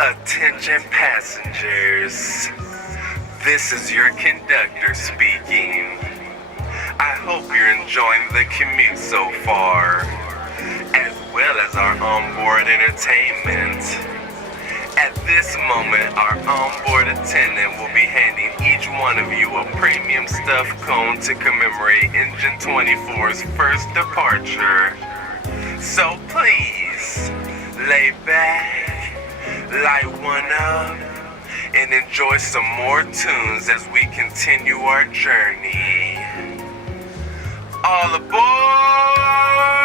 Attention passengers, this is your conductor speaking. I hope you're enjoying the commute so far, as well as our onboard entertainment. At this moment, our onboard attendant will be handing each one of you a premium stuffed cone to commemorate Engine 24's first departure. So please, lay back, light one up, and enjoy some more tunes as we continue our journey. All aboard!